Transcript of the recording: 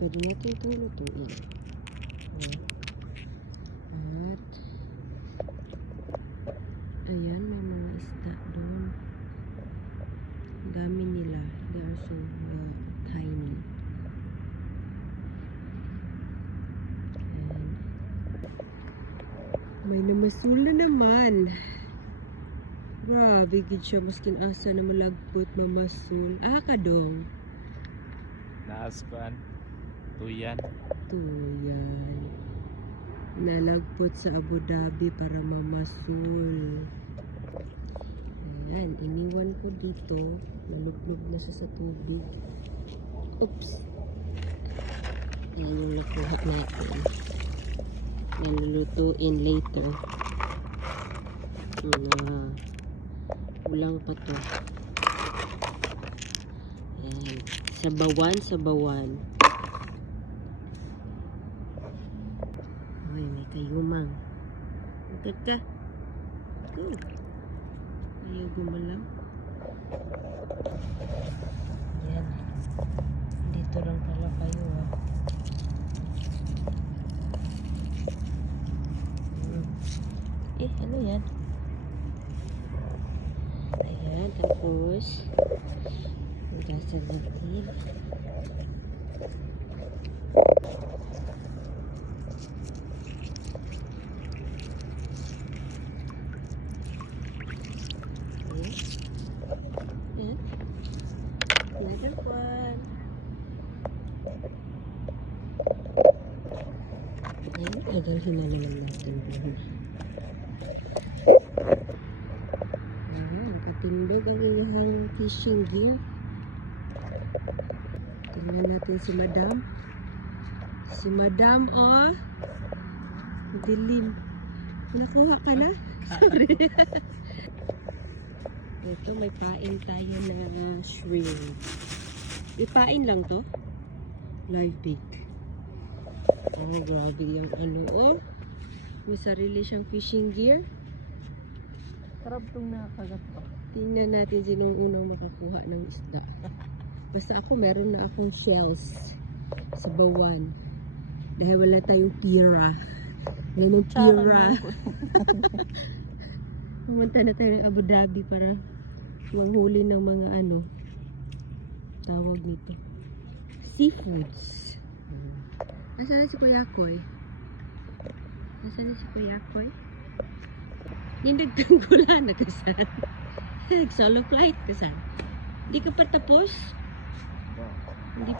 Pwede natin itong lutuin. At ayan, may mga isda doon. Ang dami nila. They are so tiny. And may namasul na naman. Grabe, gid siya. Maskin asa na malagpot mamasul. Kadong. Naaspan. Tuyan. Tuyan. Nalagpot sa Abu Dhabi para mamasul. Ayan, iniwan ko dito. Nalublog na siya sa tubig. Oops. Ayan yung nakuha natin. Nalulutuin later. Kulang pa to. Ayan. Sabawan. Ay, may kayumang. Agad ka. Go. Ayaw gumalaw. Ayan. Dito lang pala kayo, ano yan? Ayan, tapos hugasan natin. Ayan. Another one. Ayan, tagalhin na naman natin. Katindog ang iyang fishing gear. Tingnan natin si Madam. Si Madam, dilim. Nakuha ka na? Sorry. Ito, may pain tayo na shrimp. Ipain lang to. Live bait. Grabe yung may sarili siyang fishing gear. Sarap itong nakagat pa. Tingnan natin sinong unang makakuha ng isda. Basta ako, meron na akong shells sa bawan. Dahil wala tayong tira. Ngayon ng tira. Pumunta na tayo ng Abu Dhabi para manghuli ng mga tawag nito. Seafoods. Nasaan na si Kuya Koy? Nasaan na si Kuya Koy? Nindagtang gula na kasan. Solo flight kasan. Hindi ka pa tapos? Hindi pa.